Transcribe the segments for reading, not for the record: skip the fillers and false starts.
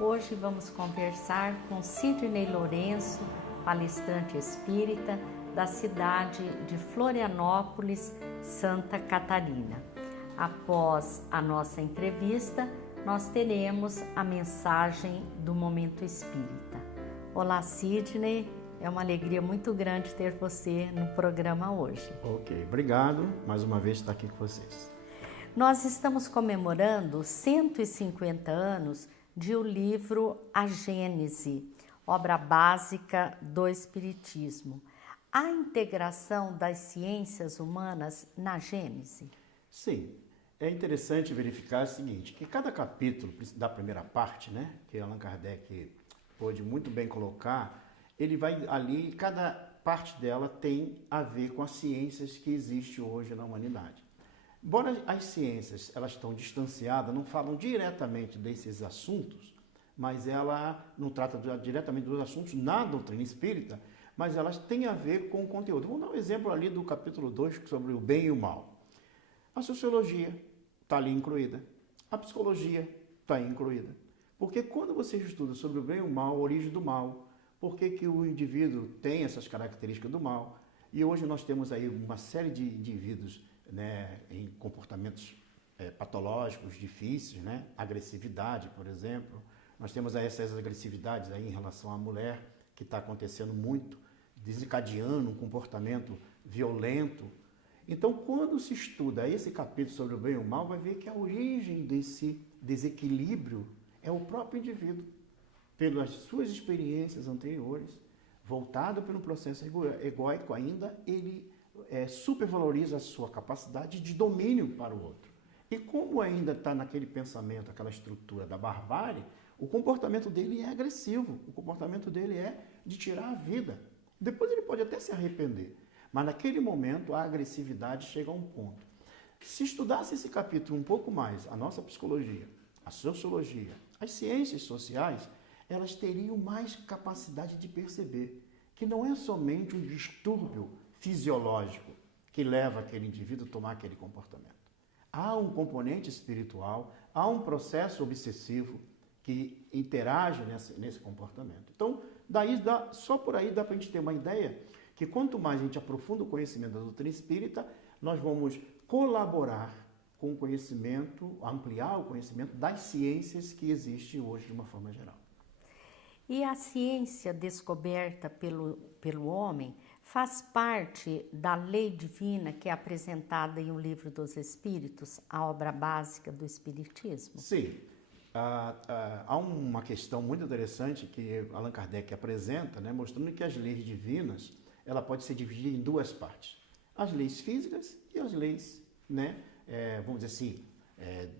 Hoje vamos conversar com Sidney Lourenço, palestrante espírita da cidade de Florianópolis, Santa Catarina. Após a nossa entrevista, nós teremos a mensagem do Momento Espírita. Olá, Sidney, é uma alegria muito grande ter você no programa hoje. Ok, obrigado mais uma vez estar aqui com vocês. Nós estamos comemorando 150 anos de o livro A Gênese, obra básica do Espiritismo. A integração das ciências humanas na Gênese? Sim, é interessante verificar o seguinte, que cada capítulo da primeira parte, que Allan Kardec pôde muito bem colocar, ele vai ali, cada parte dela tem a ver com as ciências que existem hoje na humanidade. Embora as ciências elas estão distanciadas, não falam diretamente desses assuntos, mas ela não trata diretamente dos assuntos na doutrina espírita, mas elas têm a ver com o conteúdo. Vamos dar um exemplo ali do capítulo 2 sobre o bem e o mal. A sociologia está ali incluída, a psicologia está incluída. Porque quando você estuda sobre o bem e o mal, a origem do mal, por que o indivíduo tem essas características do mal, e hoje nós temos aí uma série de indivíduos em comportamentos patológicos difíceis, agressividade, por exemplo. Nós temos aí essas agressividades aí em relação à mulher, que está acontecendo muito, desencadeando um comportamento violento. Então, quando se estuda esse capítulo sobre o bem e o mal, vai ver que a origem desse desequilíbrio é o próprio indivíduo, pelas suas experiências anteriores, voltado pelo processo egóico ainda, ele supervaloriza a sua capacidade de domínio para o outro. E como ainda está naquele pensamento, aquela estrutura da barbárie, o comportamento dele é agressivo, o comportamento dele é de tirar a vida. Depois ele pode até se arrepender, mas naquele momento a agressividade chega a um ponto. Se estudasse esse capítulo um pouco mais, a nossa psicologia, a sociologia, as ciências sociais, elas teriam mais capacidade de perceber que não é somente um distúrbio fisiológico que leva aquele indivíduo a tomar aquele comportamento. Há um componente espiritual, há um processo obsessivo que interage nesse comportamento. Então, só por aí dá para a gente ter uma ideia que quanto mais a gente aprofunda o conhecimento da doutrina espírita, nós vamos colaborar com o conhecimento, ampliar o conhecimento das ciências que existem hoje de uma forma geral. E a ciência descoberta pelo homem faz parte da lei divina que é apresentada em O Livro dos Espíritos, a obra básica do Espiritismo? Sim. Há uma questão muito interessante que Allan Kardec apresenta, mostrando que as leis divinas ela pode ser dividida em duas partes. As leis físicas e as leis, vamos dizer assim,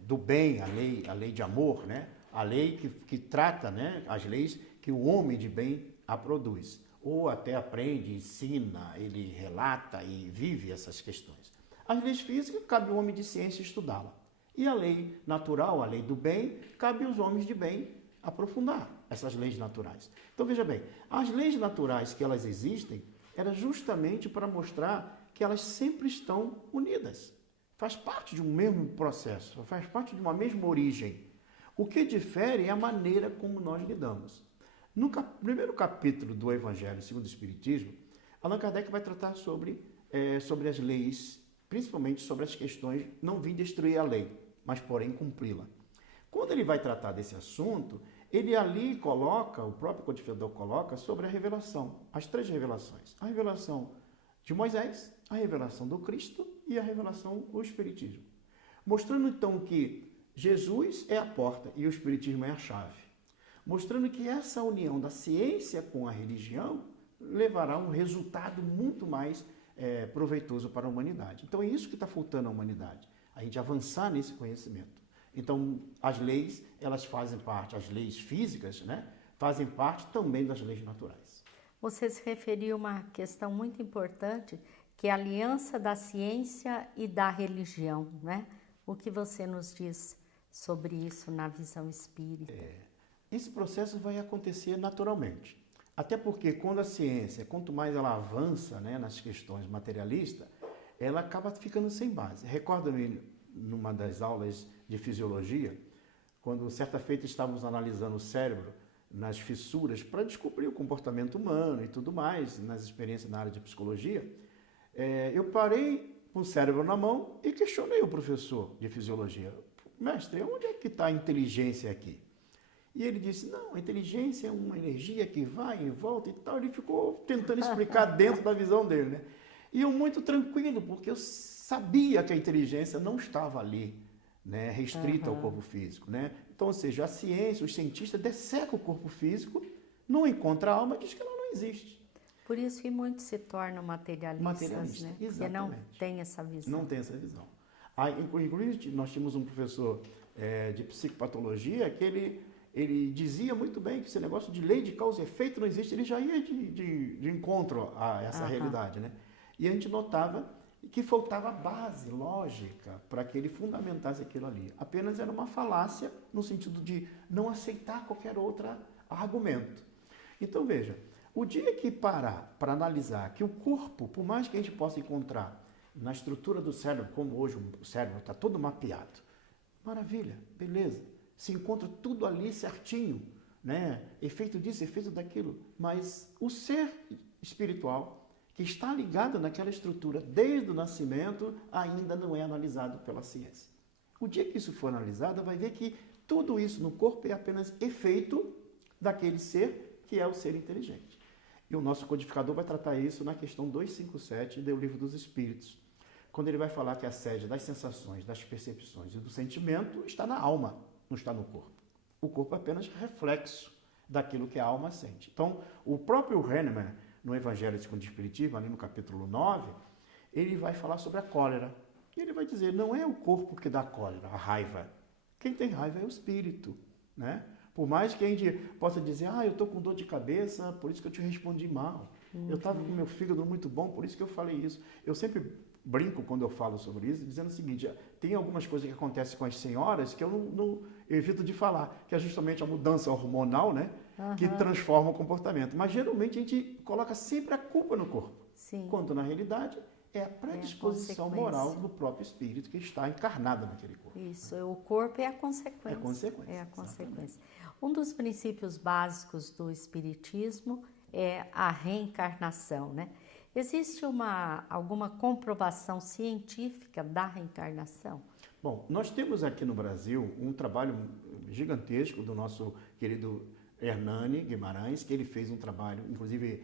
do bem, a lei de amor, a lei que trata, as leis que o homem de bem a produz. Ou até aprende, ensina, ele relata e vive essas questões. As leis físicas, cabe ao homem de ciência estudá-la. E a lei natural, a lei do bem, cabe aos homens de bem aprofundar essas leis naturais. Então, veja bem, as leis naturais que elas existem, era justamente para mostrar que elas sempre estão unidas. Faz parte de um mesmo processo, faz parte de uma mesma origem. O que difere é a maneira como nós lidamos. No primeiro capítulo do Evangelho segundo o Espiritismo, Allan Kardec vai tratar sobre as leis, principalmente sobre as questões não vir destruir a lei, mas porém cumpri-la. Quando ele vai tratar desse assunto, ele ali coloca, o próprio codificador coloca, sobre a revelação, as três revelações. A revelação de Moisés, a revelação do Cristo e a revelação do Espiritismo. Mostrando então que Jesus é a porta e o Espiritismo é a chave. Mostrando que essa união da ciência com a religião levará a um resultado muito mais proveitoso para a humanidade. Então é isso que está faltando à humanidade, a gente avançar nesse conhecimento. Então as leis, elas fazem parte, as leis físicas, fazem parte também das leis naturais. Você se referiu a uma questão muito importante, que é a aliança da ciência e da religião, O que você nos diz sobre isso na visão espírita? Esse processo vai acontecer naturalmente. Até porque quando a ciência, quanto mais ela avança nas questões materialistas, ela acaba ficando sem base. Recorda-me numa das aulas de fisiologia, quando certa feita estávamos analisando o cérebro nas fissuras para descobrir o comportamento humano e tudo mais, nas experiências na área de psicologia, eu parei com o cérebro na mão e questionei o professor de fisiologia. Mestre, onde é que está a inteligência aqui? E ele disse, não, a inteligência é uma energia que vai e volta e tal. Ele ficou tentando explicar dentro da visão dele, né? E eu muito tranquilo, porque eu sabia que a inteligência não estava ali, né, restrita ao corpo físico, né? Então, ou seja, a ciência, os cientistas dessecam o corpo físico, não encontra a alma, diz que ela não existe. Por isso que muitos se tornam materialistas, né? Exatamente. Porque não tem essa visão. Não tem essa visão. Inclusive, nós tínhamos um professor de psicopatologia que ele dizia muito bem que esse negócio de lei de causa e efeito não existe, ele já ia de encontro a essa realidade, né? E a gente notava que faltava base lógica para que ele fundamentasse aquilo ali. Apenas era uma falácia no sentido de não aceitar qualquer outro argumento. Então, veja, o dia que parar para analisar que o corpo, por mais que a gente possa encontrar na estrutura do cérebro, como hoje o cérebro está todo mapeado, maravilha, beleza, se encontra tudo ali certinho, né? Efeito disso, efeito daquilo, mas o ser espiritual que está ligado naquela estrutura desde o nascimento ainda não é analisado pela ciência. O dia que isso for analisado, vai ver que tudo isso no corpo é apenas efeito daquele ser que é o ser inteligente. E o nosso codificador vai tratar isso na questão 257 do Livro dos Espíritos, quando ele vai falar que a sede das sensações, das percepções e do sentimento está na alma, não está no corpo. O corpo é apenas reflexo daquilo que a alma sente. Então, o próprio Hahnemann, no Evangelho segundo o Espiritismo, ali no capítulo 9, ele vai falar sobre a cólera. E ele vai dizer, não é o corpo que dá cólera, a raiva. Quem tem raiva é o espírito, né? Por mais que a gente possa dizer, eu estou com dor de cabeça, por isso que eu te respondi mal. Eu estava com meu fígado muito bom, por isso que eu falei isso. Eu sempre brinco quando eu falo sobre isso, dizendo o seguinte, tem algumas coisas que acontecem com as senhoras que eu não evito de falar, que é justamente a mudança hormonal, né? Que transforma o comportamento. Mas geralmente a gente coloca sempre a culpa no corpo. Sim. Quando na realidade é a predisposição moral do próprio espírito que está encarnado naquele corpo. Isso, o corpo é a consequência. É a consequência. É a consequência. Um dos princípios básicos do espiritismo é a reencarnação, né? Existe alguma comprovação científica da reencarnação? Bom, nós temos aqui no Brasil um trabalho gigantesco do nosso querido Hernani Guimarães, que ele fez um trabalho, inclusive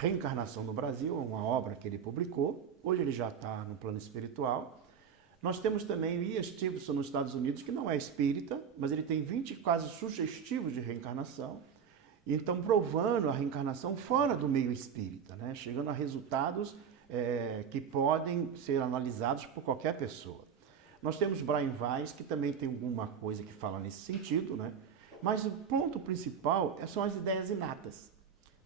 Reencarnação no Brasil, uma obra que ele publicou. Hoje ele já está no plano espiritual. Nós temos também Ian Stevenson nos Estados Unidos, que não é espírita, mas ele tem 20 casos sugestivos de reencarnação. Então, provando a reencarnação fora do meio espírita, né? Chegando a resultados que podem ser analisados por qualquer pessoa. Nós temos Brian Weiss, que também tem alguma coisa que fala nesse sentido, né? Mas o ponto principal são as ideias inatas.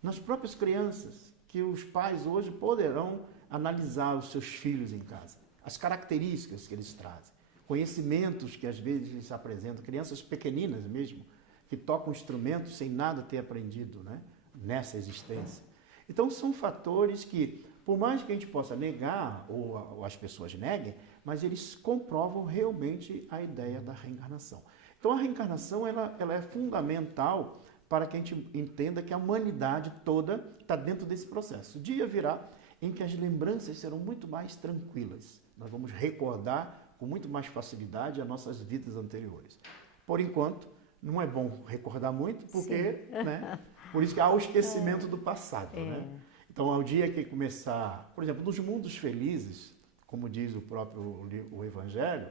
Nas próprias crianças, que os pais hoje poderão analisar os seus filhos em casa, as características que eles trazem, conhecimentos que às vezes eles apresentam, crianças pequeninas mesmo, que tocam instrumentos sem nada ter aprendido, né, nessa existência. Então são fatores que, por mais que a gente possa negar, ou as pessoas neguem, mas eles comprovam realmente a ideia da reencarnação. Então a reencarnação ela é fundamental para que a gente entenda que a humanidade toda está dentro desse processo. O dia virá em que as lembranças serão muito mais tranquilas. Nós vamos recordar com muito mais facilidade as nossas vidas anteriores. Por enquanto, não é bom recordar muito, porque, né, por isso que há o esquecimento do passado. Né? Então, ao dia que começar, por exemplo, nos mundos felizes, como diz o próprio o Evangelho,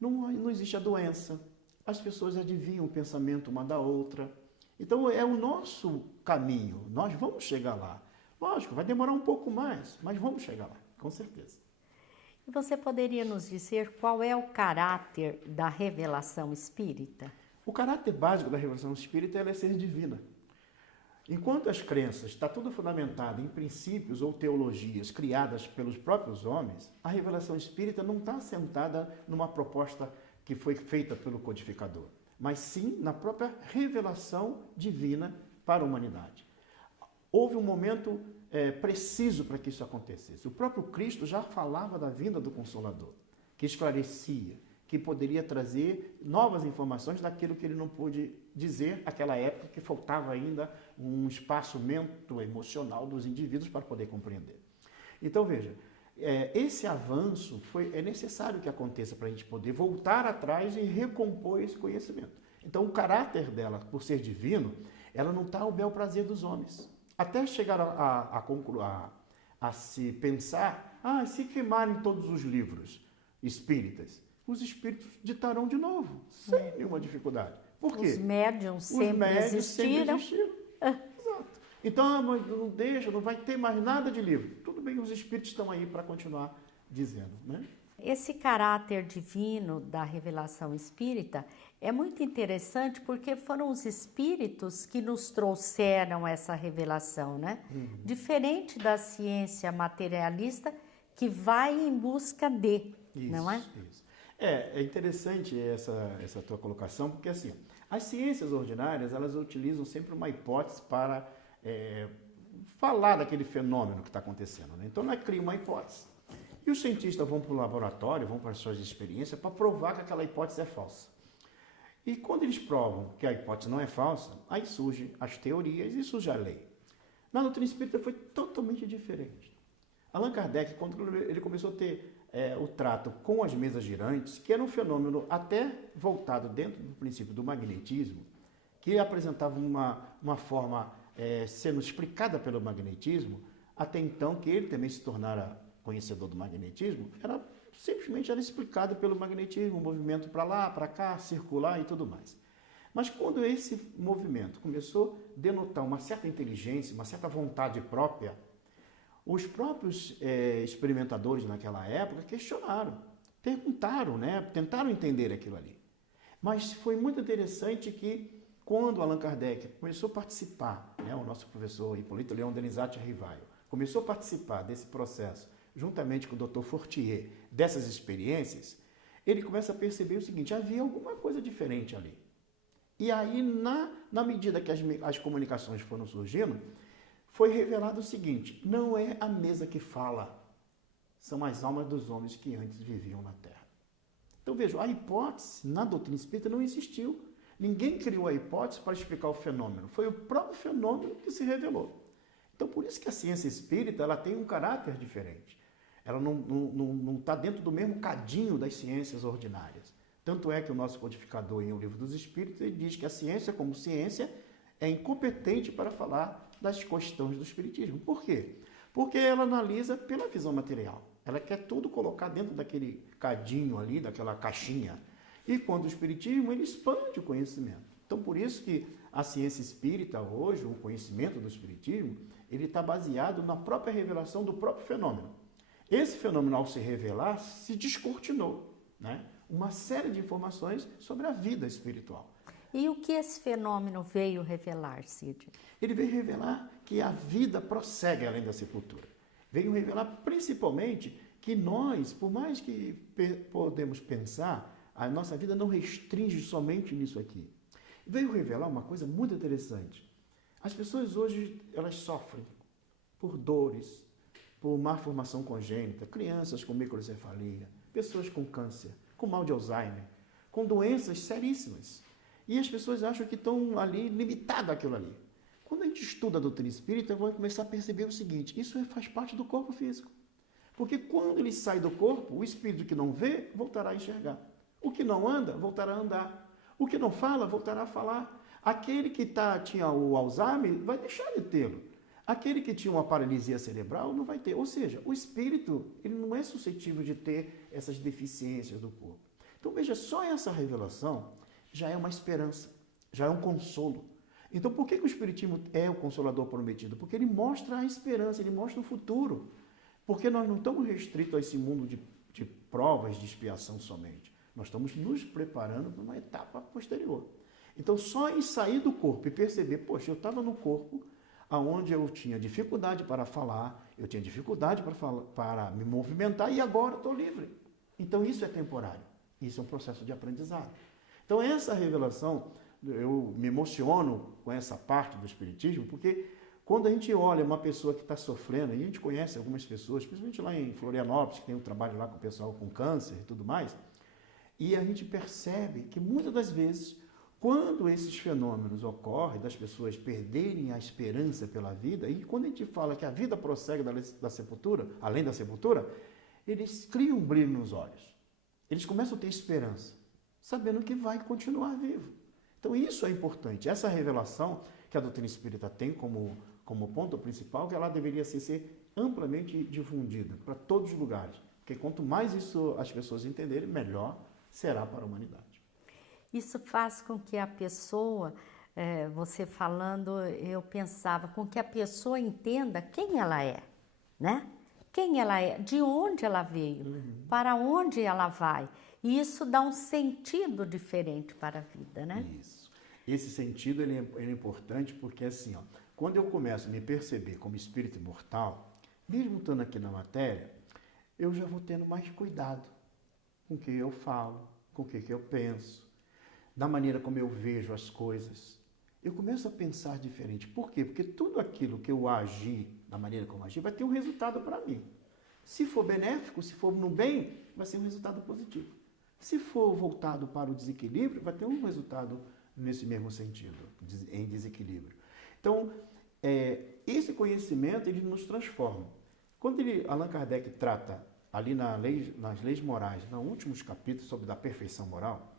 não existe a doença. As pessoas adivinham o pensamento uma da outra. Então, é o nosso caminho. Nós vamos chegar lá. Lógico, vai demorar um pouco mais, mas vamos chegar lá, com certeza. E você poderia nos dizer qual é o caráter da revelação espírita? O caráter básico da revelação espírita é ser divina. Enquanto as crenças está tudo fundamentado em princípios ou teologias criadas pelos próprios homens, a revelação espírita não está assentada numa proposta que foi feita pelo codificador, mas sim na própria revelação divina para a humanidade. Houve um momento preciso para que isso acontecesse. O próprio Cristo já falava da vinda do Consolador, que esclarecia, que poderia trazer novas informações daquilo que ele não pôde dizer naquela época, que faltava ainda um espaçamento emocional dos indivíduos para poder compreender. Então, veja, esse avanço é necessário que aconteça para a gente poder voltar atrás e recompor esse conhecimento. Então, o caráter dela, por ser divino, ela não está ao bel prazer dos homens. Até chegar a se pensar, se queimarem todos os livros espíritas, os espíritos ditarão de novo, sem nenhuma dificuldade. Por quê? Os médiuns sempre existiram. Exato. Então, não deixa, não vai ter mais nada de livro. Tudo bem, os espíritos estão aí para continuar dizendo, né? Esse caráter divino da revelação espírita é muito interessante porque foram os espíritos que nos trouxeram essa revelação, né? Diferente da ciência materialista que vai em busca de, não é? Isso. É interessante essa tua colocação, porque assim, as ciências ordinárias, elas utilizam sempre uma hipótese para falar daquele fenômeno que está acontecendo, né? Então, ela cria uma hipótese. E os cientistas vão para o laboratório, vão para as suas experiências, para provar que aquela hipótese é falsa. E quando eles provam que a hipótese não é falsa, aí surgem as teorias e surge a lei. Na doutrina espírita foi totalmente diferente. Allan Kardec, quando ele começou a ter o trato com as mesas girantes, que era um fenômeno até voltado dentro do princípio do magnetismo, que apresentava uma forma sendo explicada pelo magnetismo, até então que ele também se tornara conhecedor do magnetismo, simplesmente era explicado pelo magnetismo, o movimento para lá, para cá, circular e tudo mais. Mas quando esse movimento começou a denotar uma certa inteligência, uma certa vontade própria, os próprios experimentadores naquela época questionaram, perguntaram, né, tentaram entender aquilo ali. Mas foi muito interessante que quando Allan Kardec começou a participar, né, o nosso professor Hipólito Leão Denizati Rivaio, começou a participar desse processo, juntamente com o Dr. Fortier, dessas experiências, ele começa a perceber o seguinte, havia alguma coisa diferente ali. E aí, na medida que as comunicações foram surgindo, foi revelado o seguinte, não é a mesa que fala, são as almas dos homens que antes viviam na Terra. Então, vejam, a hipótese na doutrina espírita não existiu. Ninguém criou a hipótese para explicar o fenômeno. Foi o próprio fenômeno que se revelou. Então, por isso que a ciência espírita ela tem um caráter diferente. Ela não está dentro do mesmo cadinho das ciências ordinárias. Tanto é que o nosso codificador, em O Livro dos Espíritos, ele diz que a ciência, como ciência, é incompetente para falar das questões do espiritismo. Por quê? Porque ela analisa pela visão material. Ela quer tudo colocar dentro daquele cadinho ali, daquela caixinha. E quando o espiritismo, ele expande o conhecimento. Então, por isso que a ciência espírita hoje, o conhecimento do espiritismo, ele está baseado na própria revelação do próprio fenômeno. Esse fenômeno, ao se revelar, se descortinou, né? Uma série de informações sobre a vida espiritual. E o que esse fenômeno veio revelar, Cid? Ele veio revelar que a vida prossegue além da sepultura. Veio revelar principalmente que nós, por mais que podemos pensar, a nossa vida não restringe somente nisso aqui. Veio revelar uma coisa muito interessante. As pessoas hoje, elas sofrem por dores, por má formação congênita, crianças com microcefalia, pessoas com câncer, com mal de Alzheimer, com doenças seríssimas. E as pessoas acham que estão ali limitadas àquilo ali. Quando a gente estuda a doutrina espírita, vai começar a perceber o seguinte, isso faz parte do corpo físico. Porque quando ele sai do corpo, o espírito que não vê, voltará a enxergar. O que não anda, voltará a andar. O que não fala, voltará a falar. Aquele que tinha o Alzheimer, vai deixar de tê-lo. Aquele que tinha uma paralisia cerebral, não vai ter. Ou seja, o espírito ele não é suscetível de ter essas deficiências do corpo. Então, veja, só essa revelação já é uma esperança, já é um consolo. Então, por que o Espiritismo é o Consolador prometido? Porque ele mostra a esperança, ele mostra o futuro. Porque nós não estamos restritos a esse mundo de provas, de expiação somente. Nós estamos nos preparando para uma etapa posterior. Então, só em sair do corpo e perceber, poxa, eu estava no corpo onde eu tinha dificuldade para falar, eu tinha dificuldade para me movimentar e agora estou livre. Então, isso é temporário. Isso é um processo de aprendizado. Então, essa revelação, eu me emociono com essa parte do Espiritismo, porque quando a gente olha uma pessoa que está sofrendo, e a gente conhece algumas pessoas, principalmente lá em Florianópolis, que tem um trabalho lá com o pessoal com câncer e tudo mais, E a gente percebe que muitas das vezes, quando esses fenômenos ocorrem, das pessoas perderem a esperança pela vida, e quando a gente fala que a vida prossegue da sepultura, além da sepultura, eles criam um brilho nos olhos. Eles começam a ter esperança, sabendo que vai continuar vivo. Então isso é importante. Essa revelação que a doutrina espírita tem como ponto principal, que ela deveria ser amplamente difundida para todos os lugares. Porque quanto mais isso as pessoas entenderem, melhor será para a humanidade. Isso faz com que a pessoa, você falando, eu pensava, com que a pessoa entenda quem ela é, né? Quem ela é, de onde ela veio, para onde ela vai. E isso dá um sentido diferente para a vida, né? Isso. Esse sentido ele é importante porque assim, ó, quando eu começo a me perceber como espírito imortal, mesmo estando aqui na matéria, eu já vou tendo mais cuidado com o que eu falo, com o que eu penso, da maneira como eu vejo as coisas. Eu começo a pensar diferente. Por quê? Porque tudo aquilo que eu agir, da maneira como eu agir, vai ter um resultado para mim. Se for benéfico, se for no bem, vai ser um resultado positivo. Se for voltado para o desequilíbrio, vai ter um resultado nesse mesmo sentido, em desequilíbrio. Então, esse conhecimento, ele nos transforma. Quando Allan Kardec trata ali nas leis morais, nos últimos capítulos sobre a perfeição moral,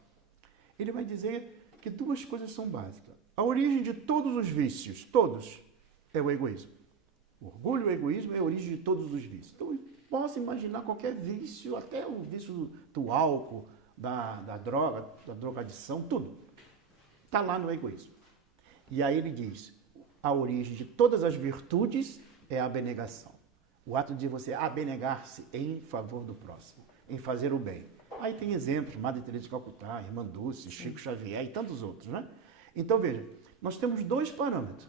ele vai dizer que duas coisas são básicas. A origem de todos os vícios, todos, é o egoísmo. O orgulho e o egoísmo é a origem de todos os vícios. Então, eu posso imaginar qualquer vício, até o vício do álcool, da droga, da drogadição, tudo. Está lá no egoísmo. E aí ele diz, a origem de todas as virtudes é a abnegação. O ato de você abnegar-se em favor do próximo, em fazer o bem. Aí tem exemplos, Madre Teresa de Calcutá, Irmã Dulce, Chico Xavier e tantos outros, né? Então, veja, nós temos dois parâmetros.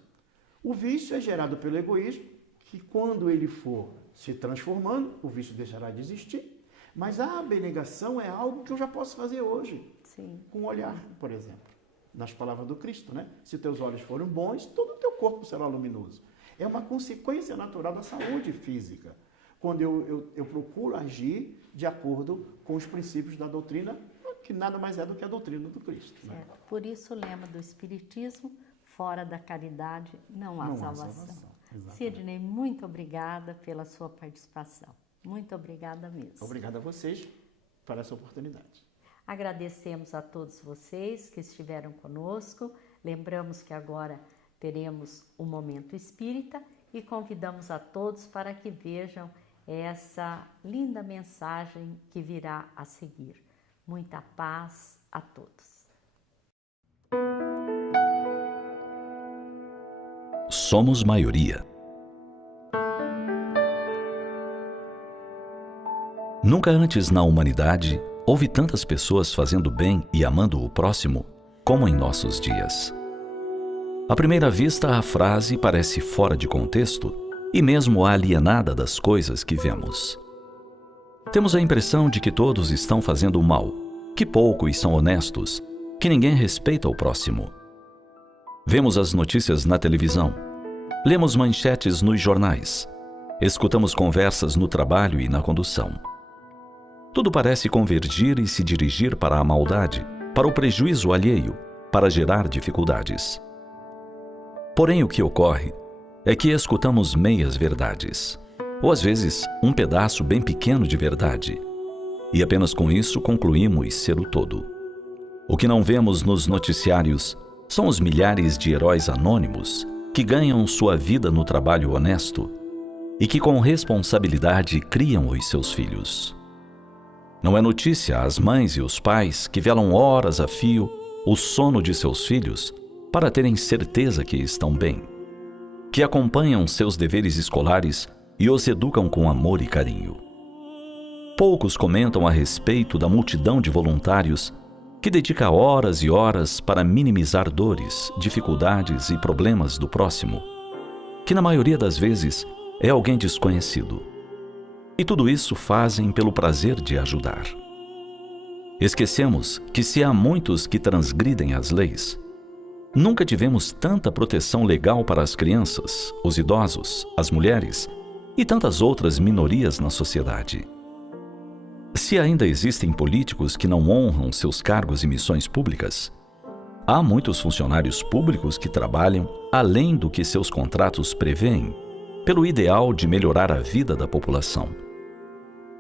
O vício é gerado pelo egoísmo, que quando ele for se transformando, o vício deixará de existir. Mas a abnegação é algo que eu já posso fazer hoje, Sim. com o olhar, por exemplo. Nas palavras do Cristo, né? Se teus olhos forem bons, todo o teu corpo será luminoso. É uma consequência natural da saúde física. Quando eu procuro agir de acordo com os princípios da doutrina, que nada mais é do que a doutrina do Cristo. Né? Por isso o lema do Espiritismo, fora da caridade não há salvação. Sidney, muito obrigada pela sua participação. Muito obrigada mesmo. Obrigado a vocês por essa oportunidade. Agradecemos a todos vocês que estiveram conosco. Lembramos que agora teremos um Momento Espírita e convidamos a todos para que vejam essa linda mensagem que virá a seguir. Muita paz a todos. Somos maioria. Nunca antes na humanidade houve tantas pessoas fazendo bem e amando o próximo como em nossos dias. À primeira vista, a frase parece fora de contexto e mesmo alienada das coisas que vemos. Temos a impressão de que todos estão fazendo o mal, que poucos são honestos, que ninguém respeita o próximo. Vemos as notícias na televisão, lemos manchetes nos jornais, escutamos conversas no trabalho e na condução. Tudo parece convergir e se dirigir para a maldade, para o prejuízo alheio, para gerar dificuldades. Porém, o que ocorre é que escutamos meias verdades, ou às vezes um pedaço bem pequeno de verdade, e apenas com isso concluímos ser o todo. O que não vemos nos noticiários são os milhares de heróis anônimos que ganham sua vida no trabalho honesto e que com responsabilidade criam os seus filhos. Não é notícia as mães e os pais que velam horas a fio o sono de seus filhos para terem certeza que estão bem, que acompanham seus deveres escolares e os educam com amor e carinho. Poucos comentam a respeito da multidão de voluntários que dedica horas e horas para minimizar dores, dificuldades e problemas do próximo, que na maioria das vezes é alguém desconhecido. E tudo isso fazem pelo prazer de ajudar. Esquecemos que se há muitos que transgridem as leis, nunca tivemos tanta proteção legal para as crianças, os idosos, as mulheres e tantas outras minorias na sociedade. Se ainda existem políticos que não honram seus cargos e missões públicas, há muitos funcionários públicos que trabalham além do que seus contratos prevêem, pelo ideal de melhorar a vida da população.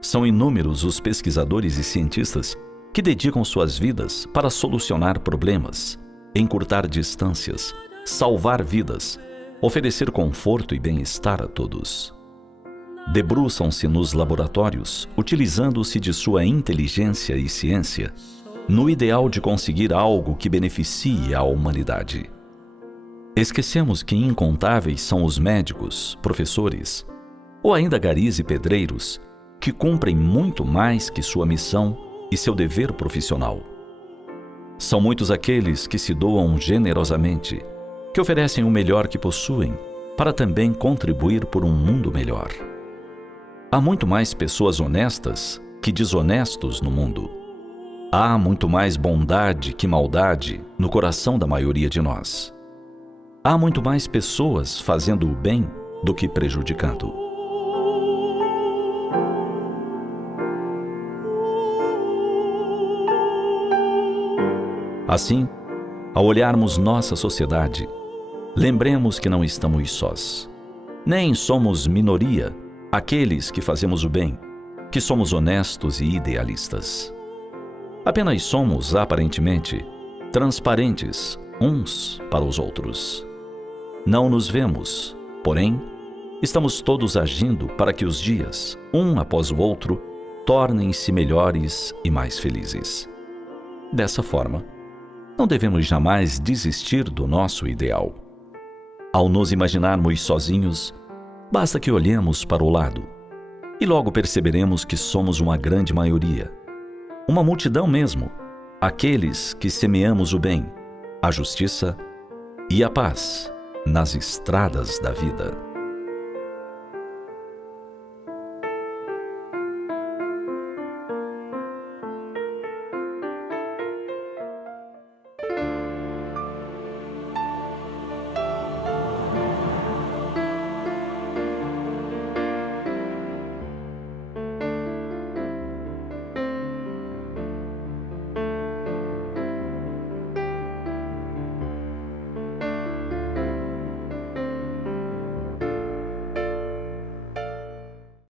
São inúmeros os pesquisadores e cientistas que dedicam suas vidas para solucionar problemas, encurtar distâncias, salvar vidas, oferecer conforto e bem-estar a todos. Debruçam-se nos laboratórios, utilizando-se de sua inteligência e ciência, no ideal de conseguir algo que beneficie a humanidade. Esquecemos que incontáveis são os médicos, professores, ou ainda garis e pedreiros, que cumprem muito mais que sua missão e seu dever profissional. São muitos aqueles que se doam generosamente, que oferecem o melhor que possuem, para também contribuir por um mundo melhor. Há muito mais pessoas honestas que desonestos no mundo. Há muito mais bondade que maldade no coração da maioria de nós. Há muito mais pessoas fazendo o bem do que prejudicando. Assim, ao olharmos nossa sociedade, lembremos que não estamos sós. Nem somos minoria, aqueles que fazemos o bem, que somos honestos e idealistas. Apenas somos, aparentemente, transparentes uns para os outros. Não nos vemos, porém, estamos todos agindo para que os dias, um após o outro, tornem-se melhores e mais felizes. Dessa forma, não devemos jamais desistir do nosso ideal. Ao nos imaginarmos sozinhos, basta que olhemos para o lado e logo perceberemos que somos uma grande maioria, uma multidão mesmo, aqueles que semeamos o bem, a justiça e a paz nas estradas da vida.